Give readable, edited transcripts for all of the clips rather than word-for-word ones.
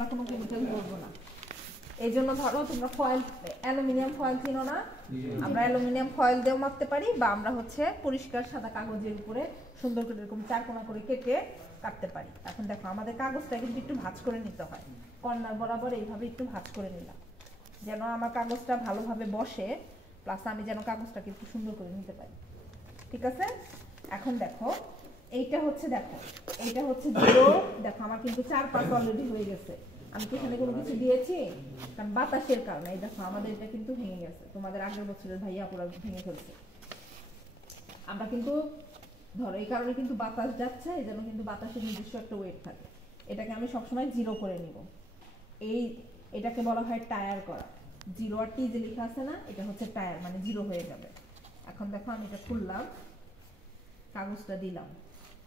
আমরা কোনো কেমিক্যাল করবো না। এই জন্য ধরো তোমরা ফয়েল, অ্যালুমিনিয়াম ফয়েল চিনো না, আমরা অ্যালুমিনিয়াম ফয়েল দিয়েও মাখতে পারি, বা আমরা হচ্ছে পরিষ্কার সাদা কাগজের উপরে সুন্দর করে এরকম চারকোনা করে কেটে কাটতে পারি। এখন দেখো আমাদের কাগজটা কিন্তু একটু ভাঁজ করে নিতে হয়, কর্নার বরাবর এইভাবে একটু ভাঁজ করে নিলাম, যেন আমার কাগজটা ভালোভাবে বসে, প্লাস আমি যেন কাগজটাকে একটু সুন্দর করে নিতে পারি। ঠিক আছে? এখন দেখো এইটা হচ্ছে, দেখো এইটা হচ্ছে 0, দেখো আমার কিন্তু 4-5 অলরেডি হয়ে গেছে। আমি কি এখানে কোনো কিছু দিয়েছি? কারণ বাতাসের কারণে এই দেখো আমাদের এটা কিন্তু ভেঙে গেছে, তোমাদের আগের বছরের ভাইয়া পুরো ভেঙে ফেলছে। আমরা কিন্তু ধরো এই কারণে কিন্তু বাতাস যাচ্ছে, এই জন্য কিন্তু বাতাসের নির্দিষ্ট একটা ওয়েট থাকে। এটাকে আমি সবসময় 0 করে নিব। এটাকে বলা হয় টায়ার করা। 0 আর টি যে লেখা আছে না, এটা হচ্ছে টায়ার, মানে 0 হয়ে যাবে। এখন দেখো আমি এটা খুললাম, কাগজটা দিলাম,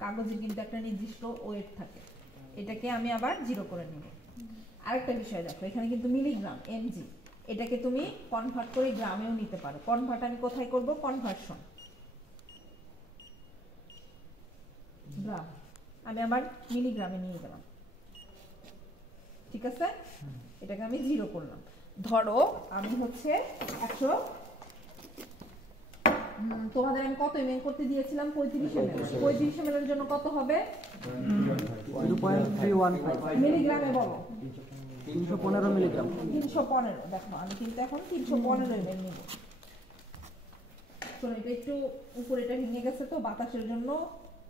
কাগজের কিন্তু একটা নির্দিষ্ট ওয়েট থাকে, এটাকে আমি আবার 0 করে নিব। আরেকটা বিষয় দেখো, এখানে কিন্তু মিলিগ্রাম, এমজি, এটাকে তুমি কনভার্ট করে গ্রামেও নিতে পারো। কনভার্ট আমি কোথায় করব? কনভার্সন, গ্রাম, আমি আবার মিলিগ্রামে নিয়ে গেলাম। ঠিক আছে? এটাকে আমি 0 করলাম। ধরো আমি হচ্ছে 100, তোমাদের আমি কত এমএল করতে দিয়েছিলাম? 35 এমএল। 35 এমএল এর জন্য কত হবে? 2.315 মিলিগ্রামে বলো। 315 মিলিগ্রাম। 315। দেখো আমি কিন্তু এখন 315 এমএল নিব। শোনো, এটা একটু উপরে এটা ভেঙে গেছে, তো বাতাসের জন্য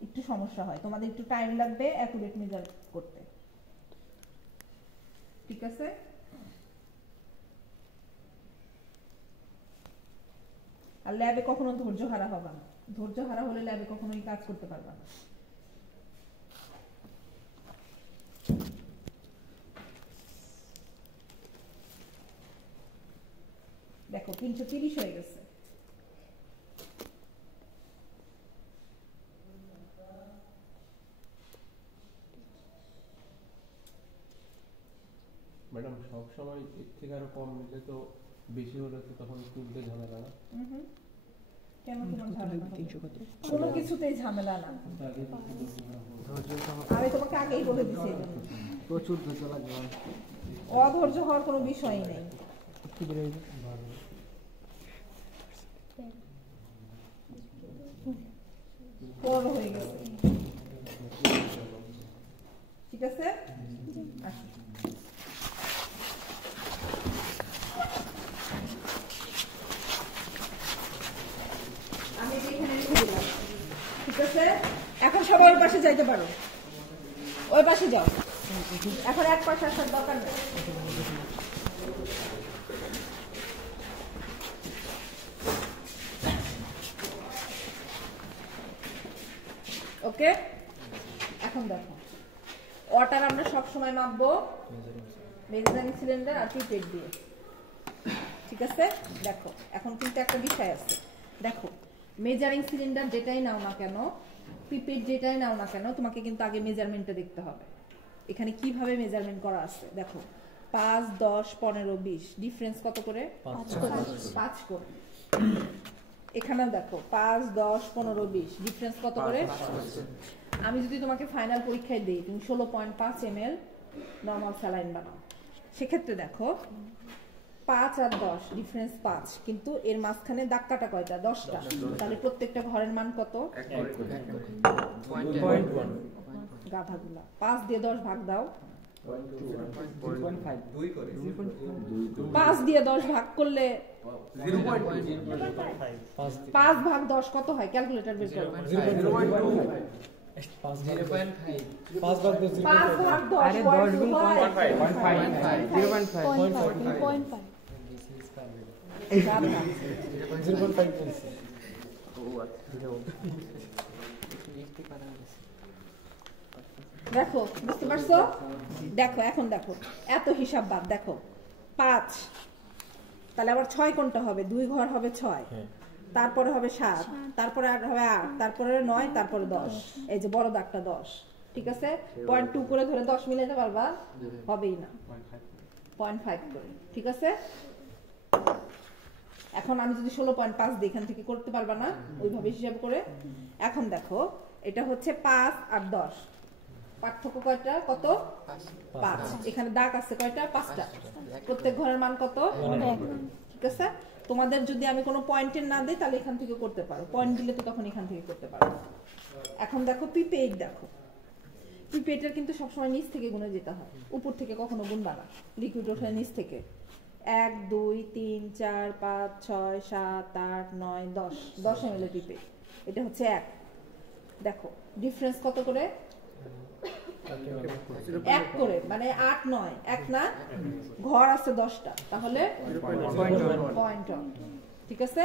একটু সমস্যা হয়, তোমাদের একটু টাইম লাগবে অ্যাকুরেট মেজার করতে। ঠিক আছে? আর ল্যাবে কখনো ধৈর্য হারা হবে না, ধৈর্য হারা হলে ল্যাবে কখনোই কাজ করতে পারবে না। দেখো 330 হয়ে গেছে। ম্যাডাম সব সময় এর থেকে আরো কম নিলে তো বেশি হলে তো তখন তুলতে ঝামেলা না? কেন তোমার ঝামেলা? কোনো কিছুতেই ঝামেলা না, আমি তোমাকে আগেই বলে দিছি। প্রচুর ধৈর্য লাগবে, অধৈর্য হওয়ার কোনো বিষয়ই নেই। বড় হয়ে গেছে। ঠিক আছে? আসো। আমি এখানে রেখে দিলাম। ঠিক আছে? এখন সবাই ওই পাশে যাইতে পারো, ওই পাশে যাও। এখন এক পাশে আসার দরকার নেই। ওকে? এখন দেখো ওয়াটার আমরা সব সময় মাপবো মেজারিং সিলিন্ডার আর পিপেট দিয়ে। ঠিক আছে? দেখো এখন কিন্তু একটা বিষয় আছে, দেখো মেজারিং সিলিন্ডার যেটাই নাও না কেন, পিপেট যেটাই নাও না কেন, তোমাকে কিন্তু আগে মেজারমেন্টটা দেখতে হবে। এখানে কিভাবে মেজারমেন্ট করা আছে দেখো, 5, 10, 15, 20, ডিফারেন্স কত করে? 5 করে। এখানেও দেখো 5, 10, 15, 20, ডিফারেন্স কত করে? আমি যদি তোমাকে ফাইনাল পরীক্ষায় দিই, তুমি 16.5 ml নরমাল স্যালাইন বানাও, সেক্ষেত্রে দেখো 5 আর 10 ডিফারেন্স 5, কিন্তু এর মাঝখানে দাগ কাটা কয়টা? 10টা। তাহলে প্রত্যেকটা ঘরের মান কত? 1.1 গাধাগুলা। 5 দিয়ে 10 ভাগ দাও। 5 দিয়ে 10 ভাগ করলে 5 ভাগ 10 কত হয়? ক্যালকুলেটর বের করো। 5 ভাগ 10 5 ভাগ 10 আরে 10 গুণ 0.5 দেখো বুঝতে পারছো? দেখো এখন দেখো এত হিসাব বাদ, দেখো 5, তাহলে আবার 6 কোনটা হবে? 2 ঘর হবে 6, তারপরে হবে 7, তারপরে আর হবে 8, তারপরে 9, তারপরে 10। এই যে বড় দাগটা 10। ঠিক আছে? 0.2 করে ধরে 10 মিলাইতে পারবা? হবেই না। 0.5 করে। ঠিক আছে? এখন আমি যদি 16.5 দিই, এখান থেকে করতে পারবা না ওইভাবে হিসাব করে। এখন দেখো এটা হচ্ছে 5 আর 10, পার্থক্য কয়টা? কত? 5। এখানে দাগ আছে কয়টা? 5টা। প্রত্যেক ঘরের মান কত? 1। ঠিক আছে, তোমাদের যদি আমি কোনো পয়েন্টের না দিই তাহলে এখান থেকে করতে পারো, পয়েন্ট দিলে তো তখন এখান থেকে করতে পারো। এখন দেখো পিপেইড, দেখো পিপেইডের কিন্তু সবসময় নিচ থেকে গুণে যেতে হয়, উপর থেকে কখনো গুণবা না। লিকুইড ওঠে নিচ থেকে। 1 2 3 4 5 6 7 8 9 10 10 ml পিপেইড। এটা হচ্ছে 1। দেখো ডিফারেন্স কত করে? 1 করে, মানে 8 9 1 না, ঘর আছে 10টা, তাহলে 0.1। ঠিক আছে,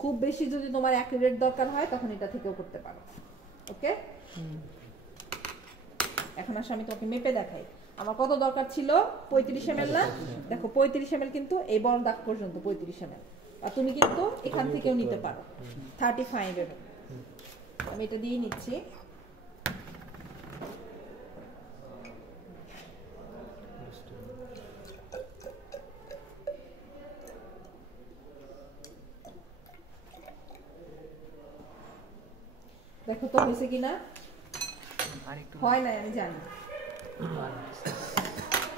খুব বেশি যদি তোমার অ্যাকুরেট দরকার হয় তখন এটা থেকেও করতে পারো। ওকে, এখন আসলে আমি তোমাকে মেপে দেখাই আমার কত দরকার ছিল। 35 ml না, দেখো 35 ml কিন্তু এই বড় দাগ পর্যন্ত 35 ml, আর তুমি কিন্তু এখান থেকেও নিতে পারো 35 ml। আমি এটা দিয়ে নিচ্ছি। দেখো তো হয়েছে কিনা? হয় নাই, আমি জানি,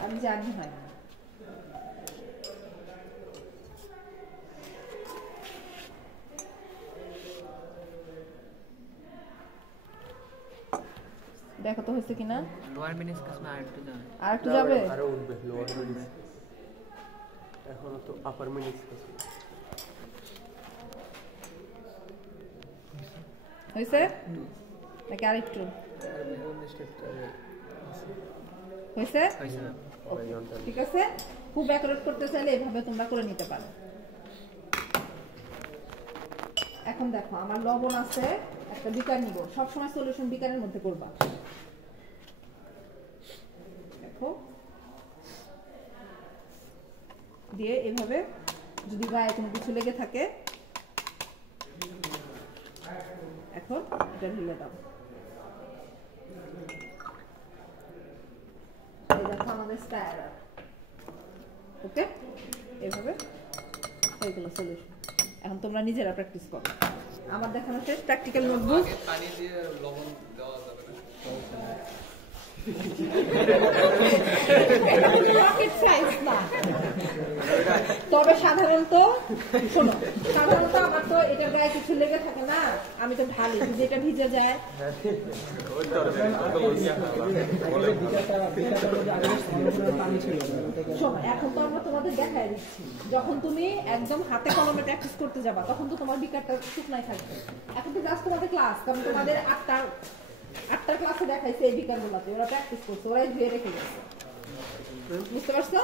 আমি জানি হয় না। দেখো তো হয়েছে কিনা? লোয়ার মিনিসকাস না আরেকটু যাবে, আরেকটু যাবে, আরো উঠবে লোয়ার মিনিস, এখনো তো আপার মিনিসকাস। হয়েছে নাকি আরেকটু হয়েছে? ঠিক আছে, খুব অ্যাকুরেট করতে চাইলে এভাবে তোমরা করে নিতে পারো। এখন দেখো আমার লবণ আছে, একটা বিকার নিব, সবসময় সলিউশন বিকারের মধ্যে করবা। দেখো দিয়ে এভাবে যদি গায়ে কোনো কিছু লেগে থাকে, এখন এটা ঢেলে দাও। এই দেখো আমাদের স্টায়ার। ওকে, এভাবে হয়ে গেল সলিউশন। এখন তোমরা নিজেরা প্র্যাকটিস করো। আমার দেখানো শেষ, প্র্যাকটিক্যাল নোটবুক। পানি দিয়ে লবণ দেওয়া যাবে না, রকেট সাইজ না, তবে সাধারণত শোনো, সাধারণত আমার তো এটা গায়ে কিছু লেগে থাকে না, আমি তো ঢালি, যদি এটা ভিজে যায়। শোনো, এখন তো আমরা তোমাদের দেখাই দিচ্ছি, যখন তুমি একদম হাতে কলমে প্র্যাকটিস করতে যাবা তখন তো তোমার বিকারটা শুকনাই থাকবে। এখন তো জাস্ট তোমাদের ক্লাস, কারণ তোমাদের 8টার ক্লাসে দেখাইছে এই বিকার গুলাতে, ওরা প্র্যাকটিস করছে, ওরাই ধুয়ে রেখে গেছে। বুঝতে পারছো?